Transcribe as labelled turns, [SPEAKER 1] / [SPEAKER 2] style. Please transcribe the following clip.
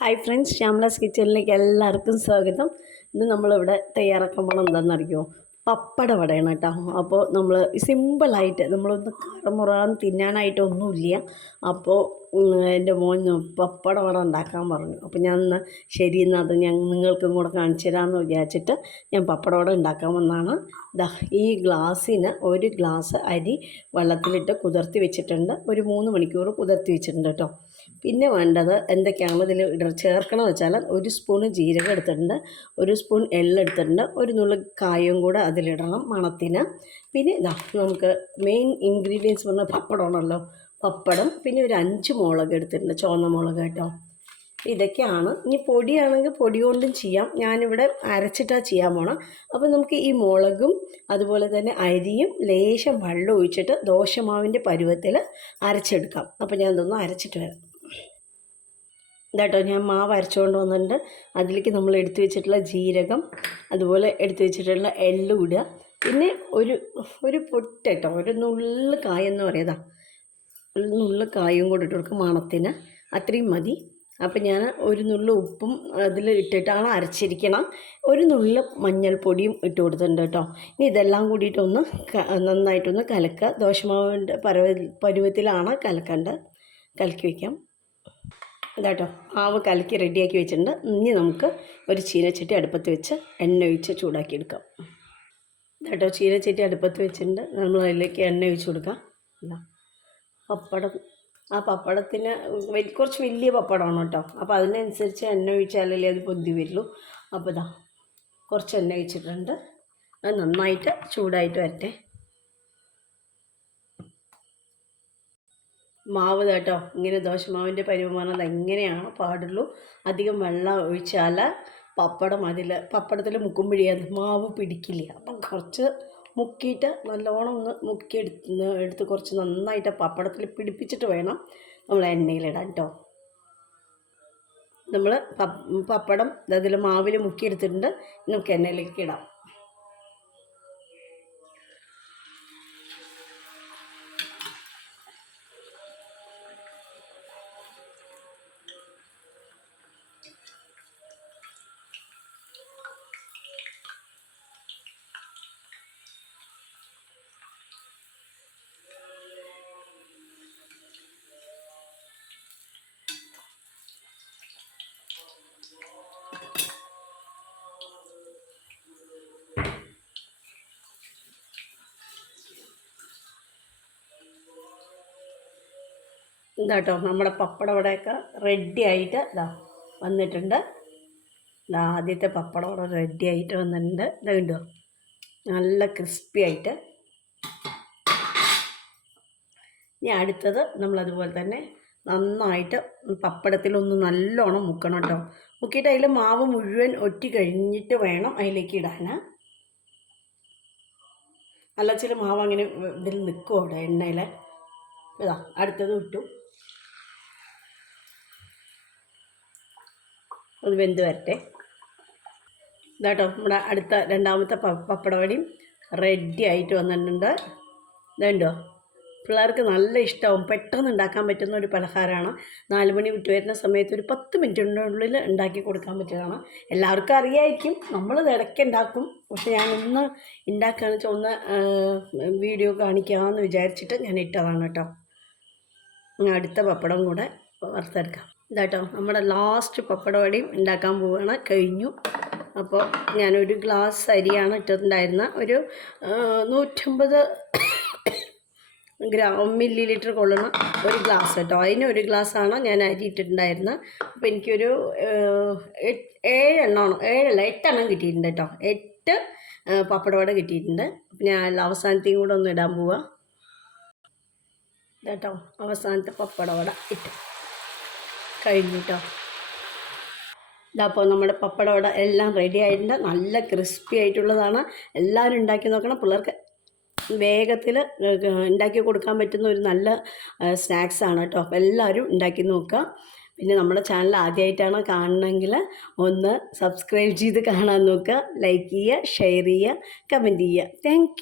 [SPEAKER 1] Hi friends ശ്യാമലാസ് കിച്ചണിലേക്ക് എല്ലാവർക്കും സ്വാഗതം. ഇന്ന് നമ്മളിവിടെ തയ്യാറാക്കാൻ പോകണം എന്താണെന്നറിയോ? പപ്പട വടയാണ് കേട്ടോ. അപ്പോൾ നമ്മൾ സിമ്പിളായിട്ട് നമ്മളൊന്ന് കറമുറാന്ന് തിന്നാനായിട്ടൊന്നുമില്ല അപ്പോൾ എന്റെ മോൻ പപ്പട വട ഉണ്ടാക്കാൻ പറഞ്ഞു. അപ്പോൾ ഞാൻ എന്നാൽ ശരി എന്നാൽ അത് ഞാൻ നിങ്ങൾക്കും കൂടെ കാണിച്ചു തരാമെന്ന് വിചാരിച്ചിട്ട് ഞാൻ പപ്പട വട ഉണ്ടാക്കാൻ വന്നാണ് ദാ ഈ ഗ്ലാസ്സിന് ഒരു ഗ്ലാസ് അരി വെള്ളത്തിലിട്ട് കുതിർത്തി വെച്ചിട്ടുണ്ട്. ഒരു മൂന്ന് മണിക്കൂർ കുതിർത്തി വെച്ചിട്ടുണ്ട് കേട്ടോ. പിന്നെ വേണ്ടത് എന്തൊക്കെയാണ് ഇതിൽ ഇട ചേർക്കണമെന്ന് വെച്ചാൽ ഒരു സ്പൂൺ ജീരകം എടുത്തിട്ടുണ്ട് ഒരു സ്പൂൺ എള്ളെടുത്തിട്ടുണ്ട് ഒരു നുള്ളു കായവും കൂടെ അതിലിടണം മണത്തിന്. പിന്നെ ഇതാ നമുക്ക് മെയിൻ ഇൻഗ്രീഡിയൻസ് പറഞ്ഞ പപ്പടമാണല്ലോ പപ്പടം. പിന്നെ ഒരു അഞ്ച് മുളക് എടുത്തിട്ടുണ്ട് ചുവന്ന മുളക് കേട്ടോ. ഇതൊക്കെയാണ്. ഇനി പൊടിയാണെങ്കിൽ പൊടി കൊണ്ടും ചെയ്യാം. ഞാനിവിടെ അരച്ചിട്ടാണ് ചെയ്യാൻ പോണം. അപ്പോൾ നമുക്ക് ഈ മുളകും അതുപോലെ തന്നെ അരിയും ലേശം വെള്ളം ഒഴിച്ചിട്ട് ദോശമാവിന്റെ പരുവത്തിൽ അരച്ചെടുക്കാം. അപ്പോൾ ഞാൻ ഇതൊന്ന് അരച്ചിട്ട് വരാം. ഇതാട്ടോ ഞാൻ മാവ് അരച്ചുകൊണ്ട് വന്നിട്ടുണ്ട്. അതിലേക്ക് നമ്മൾ എടുത്തു വെച്ചിട്ടുള്ള ജീരകം അതുപോലെ എടുത്തു വെച്ചിട്ടുള്ള എള്ളും ഇടുക. പിന്നെ ഒരു ഒരു പൊട്ടട്ടോ ഒരു നുള്ള് കായെന്ന് പറയതാ ഒരു നുള്ള് കായും കൂടി ഇട്ട് കൊടുക്കും മണത്തിന്. അത്രയും മതി. അപ്പം ഞാൻ ഒരു നുള്ളു ഉപ്പും അതിൽ ഇട്ടിട്ടാണ് അരച്ചിരിക്കണം. ഒരു നുള്ളു മഞ്ഞൾപ്പൊടിയും ഇട്ട് കൊടുത്തിട്ടുണ്ട് കേട്ടോ. ഇനി ഇതെല്ലാം കൂടിയിട്ടൊന്ന് നന്നായിട്ടൊന്ന് കലക്കുക. ദോശമാവിന്റെ പരുവ പരുവത്തിലാണ് കലക്കേണ്ടത്. കലക്കി വയ്ക്കാം. ഇതാട്ടോ മാവ് കലക്കി റെഡിയാക്കി വെച്ചിട്ടുണ്ട്. ഇനി നമുക്ക് ഒരു ചീനച്ചട്ടി അടുപ്പത്ത് വെച്ച് എണ്ണ ഒഴിച്ച് ചൂടാക്കി എടുക്കാം ഇതാട്ടോ ചീനച്ചട്ടി അടുപ്പത്ത് വെച്ചിട്ടുണ്ട്. നമ്മൾ അതിലേക്ക് എണ്ണ ഒഴിച്ച് കൊടുക്കാം. അല്ല പപ്പടം. ആ പപ്പടത്തിന് കുറച്ച് വലിയ പപ്പടമാണ് കേട്ടോ. അപ്പോൾ അതിനനുസരിച്ച് എണ്ണ ഒഴിച്ചാലല്ലേ അത് പൊന്തി വരുള്ളൂ. അപ്പോൾ ഇതാ കുറച്ച് എണ്ണ ഒഴിച്ചിട്ടുണ്ട്. അത് നന്നായിട്ട് ചൂടായിട്ട് വരട്ടെ. മാവ് കേട്ടോ ഇങ്ങനെ ദോശമാവിന്റെ പറഞ്ഞത് എങ്ങനെയാണോ പാടുള്ളൂ. അധികം വെള്ളം ഒഴിച്ചാൽ പപ്പടം അതിൽ പപ്പടത്തിൽ മുക്കും അത് മാവ് പിടിക്കില്ല. അപ്പം കുറച്ച് മുക്കിയിട്ട് നല്ലോണം ഒന്ന് മുക്കിയെടുത്ത് എടുത്ത് കുറച്ച് നന്നായിട്ട് പപ്പടത്തിൽ പിടിപ്പിച്ചിട്ട് വേണം നമ്മൾ എണ്ണയിലിടാൻ കേട്ടോ നമ്മൾ പപ്പടം അതിൽ മാവിൽ മുക്കിയെടുത്തിട്ടുണ്ട്. നമുക്ക് എണ്ണയിലേക്ക് ഇടാം. ഇതാട്ടോ നമ്മുടെ പപ്പടം ഇവിടെയൊക്കെ റെഡി ആയിട്ട് ഇതാ വന്നിട്ടുണ്ട്. ഇതാ ആദ്യത്തെ പപ്പടം ഇവിടെ റെഡി ആയിട്ട് വന്നിട്ടുണ്ട്. ഇതാ കണ്ടോ നല്ല ക്രിസ്പി ആയിട്ട്. ഇനി അടുത്തത് നമ്മളതുപോലെ തന്നെ നന്നായിട്ട് പപ്പടത്തിലൊന്ന് നല്ലോണം മുക്കണം കേട്ടോ മുക്കിയിട്ട് അതിൽ മാവ് മുഴുവൻ ഒറ്റി കഴിഞ്ഞിട്ട് വേണം അതിലേക്ക് ഇടാൻ അല്ല ചില മാവ് അങ്ങനെ ഇതിൽ നിൽക്കും അവിടെ എണ്ണയിൽ ഇതാ അടുത്തത് ഇട്ടു. അത് വെന്ത് വരട്ടെ. ഇതാട്ടോ നമ്മുടെ അടുത്ത രണ്ടാമത്തെ പപ്പടവടിയും റെഡി ആയിട്ട് വന്നിട്ടുണ്ട്. ഇതുണ്ടോ? പിള്ളേർക്ക് നല്ല ഇഷ്ടവും. പെട്ടെന്ന് ഉണ്ടാക്കാൻ പറ്റുന്ന ഒരു പലഹാരമാണ്. നാല് മണി വിട്ട് വരുന്ന സമയത്ത് ഒരു പത്ത് മിനിറ്റിനുള്ളിൽ ഉണ്ടാക്കി കൊടുക്കാൻ പറ്റുന്നതാണ് എല്ലാവർക്കും അറിയായിരിക്കും. നമ്മൾ ഇടയ്ക്ക് ഉണ്ടാക്കും. പക്ഷെ ഞാൻ ഇന്ന് ഉണ്ടാക്കുകയെന്ന് വെച്ചാൽ ഒന്ന് വീഡിയോ കാണിക്കാമെന്ന് വിചാരിച്ചിട്ട് ഞാൻ ഇട്ടതാണ് കേട്ടോ. അടുത്ത പപ്പടം കൂടെ വറുത്തെടുക്കാം. ഇതാട്ടോ നമ്മുടെ ലാസ്റ്റ് പപ്പടവടിയും ഉണ്ടാക്കാൻ പോവുകയാണ് കഴിഞ്ഞു. അപ്പോൾ ഞാനൊരു ഗ്ലാസ് അരിയാണ് ഇട്ടിട്ടുണ്ടായിരുന്നത് ഒരു നൂറ്റമ്പത് ഗ്രാം മില്ലി ലിറ്റർ കൊള്ളുന്ന ഒരു ഗ്ലാസ് കേട്ടോ. അതിന് ഒരു ഗ്ലാസ്സാണ് ഞാൻ അരി ഇട്ടിട്ടുണ്ടായിരുന്നത് അപ്പോൾ എനിക്കൊരു ഏഴെണ്ണമാണ് ഏഴല്ല എട്ടെണ്ണം കിട്ടിയിട്ടുണ്ട് കേട്ടോ. എട്ട് പപ്പടവട കിട്ടിയിട്ടുണ്ട്. ഞാൻ അവസാനത്തെയും കൂടെ ഒന്ന് ഇടാൻ പോവാം. കേട്ടോ അവസാനത്തെ പപ്പടവട ഇട്ടു. കഴിഞ്ഞു കേട്ടോ അപ്പോൾ നമ്മുടെ പപ്പടവട എല്ലാം റെഡി ആയിട്ടുണ്ട്. നല്ല ക്രിസ്പി ആയിട്ടുള്ളതാണ്. എല്ലാവരും ഉണ്ടാക്കി നോക്കണം. പിള്ളേർക്ക് വേഗത്തിൽ ഉണ്ടാക്കി കൊടുക്കാൻ പറ്റുന്ന ഒരു നല്ല സ്നാക്സാണ് കേട്ടോ. അപ്പോൾ എല്ലാവരും ഉണ്ടാക്കി നോക്കുക. പിന്നെ നമ്മുടെ ചാനൽ ആദ്യമായിട്ടാണ് കാണണമെങ്കിൽ ഒന്ന് സബ്സ്ക്രൈബ് ചെയ്ത് കാണാൻ നോക്കുക. ലൈക്ക് ചെയ്യുക ഷെയർ ചെയ്യുക കമന്റ് ചെയ്യുക. താങ്ക്